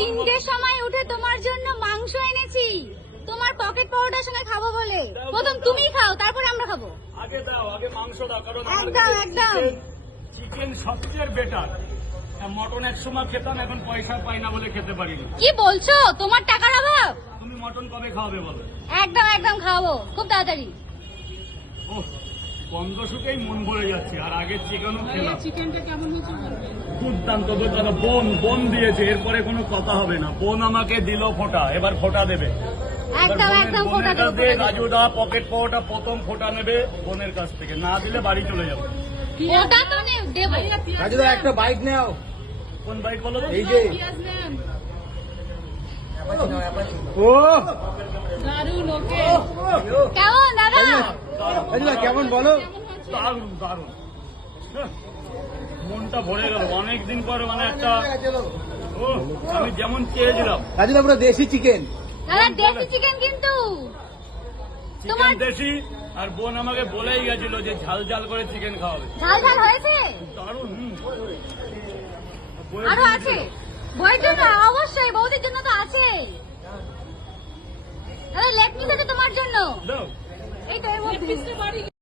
3টের সময় উঠে তোমার জন্য মাংস এনেছি, তোমার পকেট পাউডার সঙ্গে খাবো বলে। প্রথম তুমি খাও, তারপরে আমরা খাবো। আগে দাও, আগে মাংস দাও, কারণ একদম একদম চিকেন সবচেয়ে বেটার। মটন এক সময় খেতাম, এখন পয়সা পাই না বলে খেতে পারি না। কি বলছো? তোমার টাকার অভাব? তুমি মটন কবে খাওয়াবে বলো? একদম একদম খাবো, খুব তাড়াতাড়ি। ওহ, গন্ধ শুকেই মন ভরে যাচ্ছে। আর আগে চিকেনও খেলাম। চিকেনটা কেমন হয়েছে? দুর্দান্ত দুর্দান্ত। বোন দিয়েছে, এরপরে কোনো কথা হবে না। বোন আমাকে দিল ফোঁটা, এবার ফোঁটা দেবে। একদম একদম ফোটা দেবো। রাজু দা পকেট পাওয়াটা প্রথম ফোঁটা নেবে বোনের কাছ থেকে, না দিলে বাড়ি চলে যাবে। ওটা তো দেবো। রাজুদা একটা বাইক নাও। কোন বাইক বলো? এই যে পেঁয়াজ নেন। ও দারুণ, ওকে। কেমন দাদা? রাজুদা কেমন বলো? দারুণ দারুণ। মনটা ভরে গেল অনেকদিন পরে, মানে একটা ও আমি যেমন চেয়েছিলাম। রাজুদা পুরো দেশি চিকেন। দাদা দেশি চিকেন কিন্তু চিকেন দেশি। আর বোন আমাকে বলেই গেছিল যে ঝাল ঝাল করে চিকেন খাওয়াবে। ঝাল ঝাল হয়েছে। দারুণ। আরো আছে বইয়ের জন্য, অবশ্যই বৌদির জন্য তো আছে। দাদা লেগ পিস আছে তোমার জন্য। দাও। এই তো এর মধ্যে। পিসটা বাড়ি